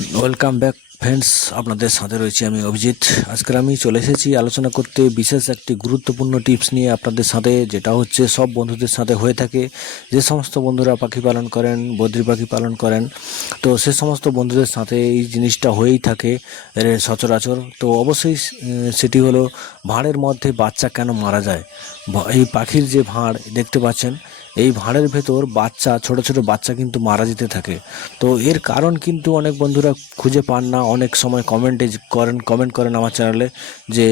Welcome back friends, আপনাদের সাথে রয়েছি আমি অভিজিৎ। আজকে আমি চলে এসেছি আলোচনা করতে বিশেষ একটি গুরুত্বপূর্ণ টিপস নিয়ে আপনাদের সাথে, যেটা হচ্ছে সব বন্ধুদের সাথে হয়ে থাকে। যে সমস্ত বন্ধুরা পাখি পালন করেন, বদ্রি পাখি পালন করেন, তো সে সমস্ত বন্ধুদের সাথে এই জিনিসটা হয়েই থাকে সচরাচর। তো অবশ্যই সেটি হলো ভাঁড়ের মধ্যে বাচ্চা কেন মারা যায়। এই পাখির যে ভাঁড় দেখতে পাচ্ছেন, এই ভাঁড়ের ভেতর বাচ্চা, ছোট ছোট বাচ্চা কিন্তু মারা যেতে থাকে। তো এর কারণ কিন্তু অনেক বন্ধুরা খুঁজে পান না। অনেক সময় কমেন্ট করেন আমার চ্যানেলে যে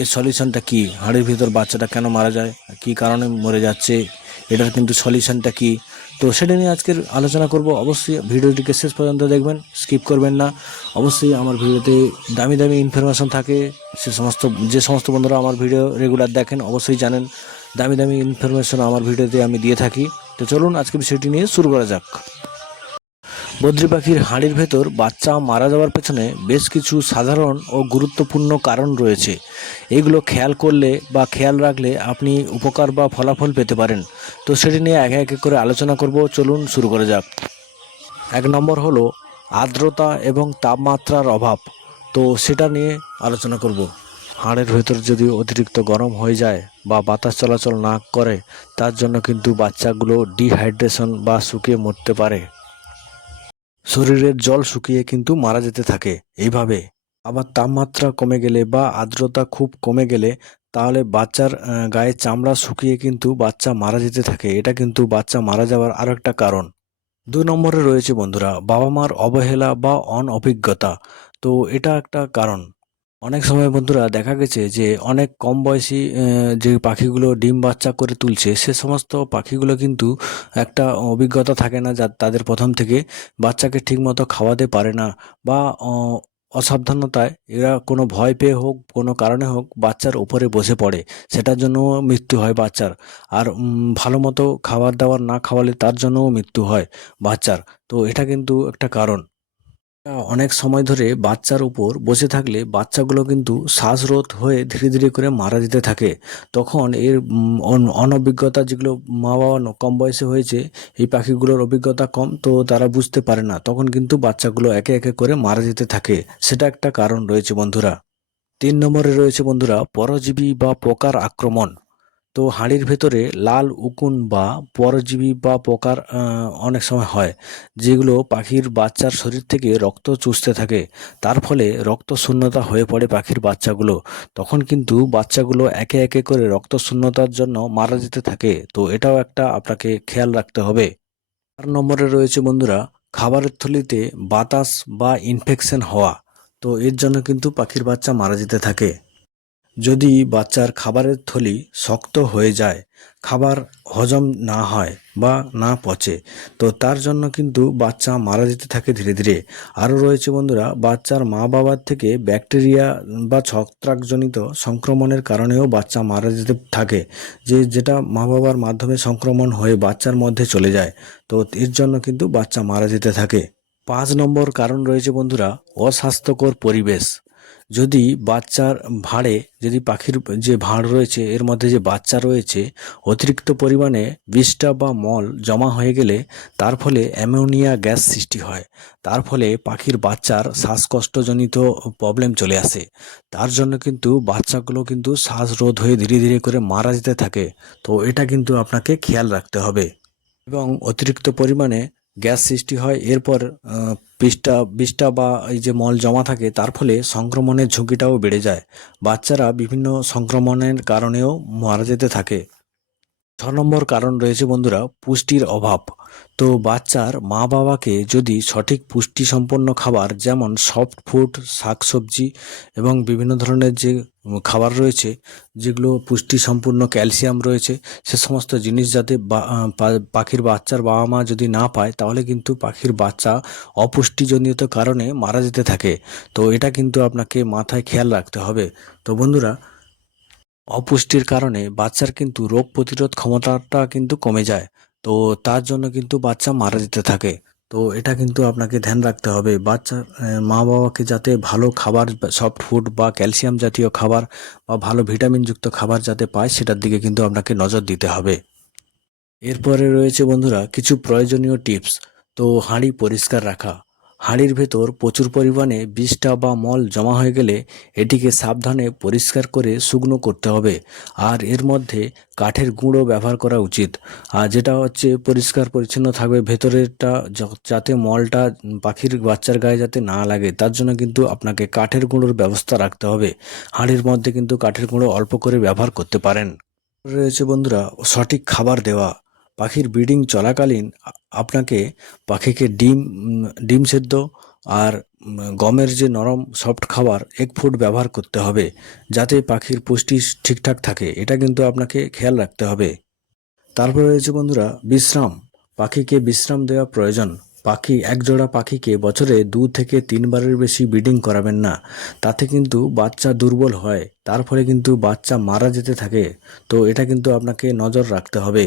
এর সলিউশনটা কি, হাঁড়ির ভিতর বাচ্চাটা কেন মারা যায়, কি কারণে মরে যাচ্ছে, এটার কিন্তু সলিউশনটা কি। তো সেটা নিয়ে আজকের আলোচনা করব। অবশ্যই ভিডিওটিকে শেষ পর্যন্ত দেখবেন, স্কিপ করবেন না। অবশ্যই আমার ভিডিওতে দামি দামি ইনফরমেশন থাকে। যে সমস্ত বন্ধুরা আমার ভিডিও রেগুলার দেখেন অবশ্যই জানেন দামি দামি ইনফরমেশন আমার ভিডিওতে আমি দিয়ে থাকি। তো চলুন আজকে বিষয়টি নিয়ে শুরু করা যাক। বদ্রি পাখির হাঁড়ির ভেতর বাচ্চা মারা যাওয়ার পেছনে বেশ কিছু সাধারণ ও গুরুত্বপূর্ণ কারণ রয়েছে। এগুলো খেয়াল করলে বা খেয়াল রাখলে আপনি উপকার বা ফলাফল পেতে পারেন। তো সেটি নিয়ে একে একে করে আলোচনা করব। চলুন শুরু করা যাক। 1 নম্বর হলো আর্দ্রতা এবং তাপমাত্রার অভাব। তো সেটা নিয়ে আলোচনা করব। হাড়ের ভেতর যদি অতিরিক্ত গরম হয়ে যায় বা বাতাস চলাচল না করে, তার জন্য কিন্তু বাচ্চাগুলো ডিহাইড্রেশন বা শুকিয়ে মরতে পারে। শরীরের জল শুকিয়ে কিন্তু মারা যেতে থাকে এইভাবে। আবার তাপমাত্রা কমে গেলে বা আর্দ্রতা খুব কমে গেলে, তাহলে বাচ্চার গায়ে চামড়া শুকিয়ে কিন্তু বাচ্চা মারা যেতে থাকে। এটা কিন্তু বাচ্চা মারা যাওয়ার আরো একটা কারণ। 2 নম্বরে রয়েছে বন্ধুরা বাবা মার অবহেলা বা অনভিজ্ঞতা। তো এটা একটা কারণ। অনেক সময় বন্ধুরা দেখা গেছে যে অনেক কম বয়সী যে পাখিগুলো ডিম বাচ্চা করে তুলছে, সে সমস্ত পাখিগুলো কিন্তু একটা অভিজ্ঞতা থাকে না, যা তাদের প্রথম থেকে বাচ্চাকে ঠিকমতো খাওয়াতে পারে না, বা অসাবধানতায় এরা কোনো ভয় পেয়ে হোক, কোনো কারণে হোক বাচ্চার উপরে বসে পড়ে। সেটার জন্যও মৃত্যু হয় বাচ্চার। আর ভালো মতো খাবার দাবার না খাওয়ালে তার জন্যও মৃত্যু হয় বাচ্চার। তো এটা কিন্তু একটা কারণ। অনেক সময় ধরে বাচ্চার উপর বসে থাকলে বাচ্চাগুলো কিন্তু শ্বাসরোধ হয়ে ধীরে ধীরে করে মারা যেতে থাকে। তখন এর অনভিজ্ঞতা, যেগুলো মা বাবা কম বয়সে হয়েছে, এই পাখিগুলোর অভিজ্ঞতা কম, তো তারা বুঝতে পারে না, তখন কিন্তু বাচ্চাগুলো একে একে করে মারা যেতে থাকে। সেটা একটা কারণ রয়েছে বন্ধুরা। 3 নম্বরে রয়েছে বন্ধুরা পরজীবী বা পোকার আক্রমণ। তো হাঁড়ির ভেতরে লাল উকুন বা পরজীবী বা পোকার অনেক সময় হয়, যেগুলো পাখির বাচ্চার শরীর থেকে রক্ত চুষতে থাকে। তার ফলে রক্ত শূন্যতা হয়ে পড়ে পাখির বাচ্চাগুলো। তখন কিন্তু বাচ্চাগুলো একে একে করে রক্ত শূন্যতার জন্য মারা যেতে থাকে। তো এটাও একটা আপনাকে খেয়াল রাখতে হবে। 4 নম্বরে রয়েছে বন্ধুরা খাবারের থলিতে বাতাস বা ইনফেকশন হওয়া। তো এর জন্য কিন্তু পাখির বাচ্চা মারা যেতে থাকে। যদি বাচ্চার খাবারের থলি শক্ত হয়ে যায়, খাবার হজম না হয় বা না পচে, তো তার জন্য কিন্তু বাচ্চা মারা যেতে থাকে ধীরে ধীরে। আরও রয়েছে বন্ধুরা বাচ্চার মা বাবার থেকে ব্যাকটেরিয়া বা ছত্রাকজনিত সংক্রমণের কারণেও বাচ্চা মারা যেতে থাকে, যেটা মা বাবার মাধ্যমে সংক্রমণ হয়ে বাচ্চার মধ্যে চলে যায়। তো এর জন্য কিন্তু বাচ্চা মারা যেতে থাকে। 5 নম্বর কারণ রয়েছে বন্ধুরা অস্বাস্থ্যকর পরিবেশ। যদি বাচ্চার ভাঁড়ে, যদি পাখির যে ভাঁড় রয়েছে এর মধ্যে যে বাচ্চা রয়েছে, অতিরিক্ত পরিমাণে বিষ্ঠা বা মল জমা হয়ে গেলে তার ফলে অ্যামোনিয়া গ্যাস সৃষ্টি হয়। তার ফলে পাখির বাচ্চার শ্বাসকষ্টজনিত প্রবলেম চলে আসে। তার জন্য কিন্তু বাচ্চাগুলো কিন্তু শ্বাসরোধ হয়ে ধীরে ধীরে করে মারা যেতে থাকে। তো এটা কিন্তু আপনাকে খেয়াল রাখতে হবে। এবং অতিরিক্ত পরিমাণে গ্যাস সৃষ্টি হয়, এরপর বিষ্ঠা বা এই যে মল জমা থাকে, তার ফলে সংক্রমণের ঝুঁকিটাও বেড়ে যায়। বাচ্চারা বিভিন্ন সংক্রমণের কারণেও মারা যেতে থাকে। 6 নম্বর কারণ রয়েছে বন্ধুরা পুষ্টির অভাব। তো বাচ্চার মা বাবাকে যদি সঠিক পুষ্টি সম্পন্ন খাবার, যেমন সফট ফুড, শাকসবজি এবং বিভিন্ন ধরনের যে খাবার রয়েছে, যেগুলো পুষ্টি সম্পূর্ণ ক্যালসিয়াম রয়েছে, সে সমস্ত জিনিস যাতে পাখির বাচ্চার বাবা মা যদি না পায়, তাহলে কিন্তু পাখির বাচ্চা অপুষ্টিজনিত কারণে মারা যেতে থাকে। তো এটা কিন্তু আপনাকে মাথায় খেয়াল রাখতে হবে। তো বন্ধুরা, অপুষ্টির কারণে বাচ্চার কিন্তু রোগ প্রতিরোধ ক্ষমতাটা কিন্তু কমে যায়। তো তার জন্য কিন্তু বাচ্চা মারা যেতে থাকে। তো এটা কিন্তু আপনাকে ধ্যান রাখতে হবে। বাচ্চার মা বাবাকে যাতে ভালো খাবার, সফট ফুড বা ক্যালসিয়াম জাতীয় খাবার বা ভালো ভিটামিনযুক্ত খাবার যাতে পায়, সেটার দিকে কিন্তু আপনাকে নজর দিতে হবে। এরপরে রয়েছে বন্ধুরা কিছু প্রয়োজনীয় টিপস। তো হাঁড়ি পরিষ্কার রাখা। হাঁড়ির ভেতর প্রচুর পরিমাণে বিষ্ঠা বা মল জমা হয়ে গেলে এটিকে সাবধানে পরিষ্কার করে শুকনো করতে হবে। আর এর মধ্যে কাঠের গুঁড়ো ব্যবহার করা উচিত। আর যেটা হচ্ছে পরিষ্কার পরিচ্ছন্ন থাকবে ভেতরেরটা, যাতে মলটা পাখির বাচ্চার গায়ে যাতে না লাগে, তার জন্য কিন্তু আপনাকে কাঠের গুঁড়োর ব্যবস্থা রাখতে হবে। হাঁড়ির মধ্যে কিন্তু কাঠের গুঁড়ো অল্প করে ব্যবহার করতে পারেন। রয়েছে বন্ধুরা সঠিক খাবার দেওয়া। পাখির ব্রিডিং চলাকালীন আপনাকে পাখিকে ডিম সেদ্ধ আর গমের যে নরম সফট খাবার 1 ফুট ব্যবহার করতে হবে, যাতে পাখির পুষ্টি ঠিকঠাক থাকে। এটা কিন্তু আপনাকে খেয়াল রাখতে হবে। তারপরে রয়েছে বন্ধুরা বিশ্রাম। পাখিকে বিশ্রাম দেওয়া প্রয়োজন। একজোড়া পাখিকে বছরে 2 থেকে 3 বারের বেশি ব্রিডিং করাবেন না। তাতে কিন্তু বাচ্চা দুর্বল হয়, তার ফলে কিন্তু বাচ্চা মারা যেতে থাকে। তো এটা কিন্তু আপনাকে নজর রাখতে হবে।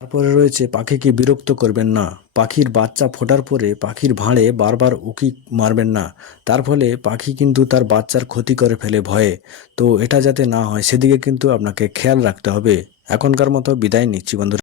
তারপরে রয়েছে পাখিকে বিরক্ত করবেন না। পাখির বাচ্চা ফোটার পরে পাখির ভাঁড়ে বারবার উকি মারবেন না। তার ফলে পাখি কিন্তু তার বাচ্চার ক্ষতি করে ফেলে ভয়ে। তো এটা যাতে না হয় সেদিকে কিন্তু আপনাকে খেয়াল রাখতে হবে। এখনকার মতো বিদায় নিচ্ছি বন্ধুরা।